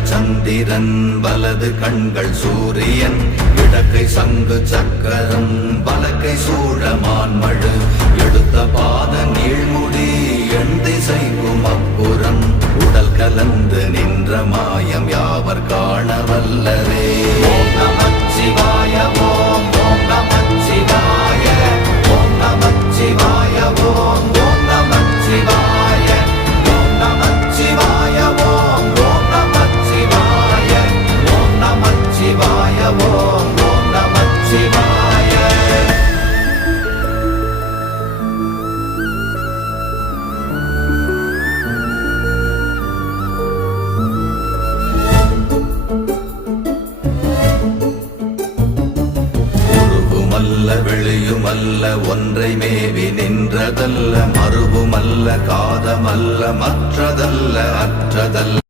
இடங்கள் சந்திரன் வலது கண்கள் சூரியன் இடக்கை சங்கு சக்கரம் வலக்கை சூழமான்மழு எடுத்த பாத நீழ்முடி எண் திசைக்கும் அப்புறம் உடல் கலந்து நின்ற மாயம் யாவர் காண வல்லரே. ஓம் நமச்சிவாய ஓம் ஓம் நமச்சிவாய ஓம் நமச்சிவாய ஓம் ஓம் நமச்சிவாய ஓம் நமச்சிவாய ஓம் ஓம் நமச்சிவாய ஓம் நமச்சிவாய ஓம் ஓம் நமச்சிவாய. வெளியுமல்ல ஒன்றை மேவி நின்றதல்ல மறுவுமல்ல காதமல்ல மற்றதல்ல அற்றதல்ல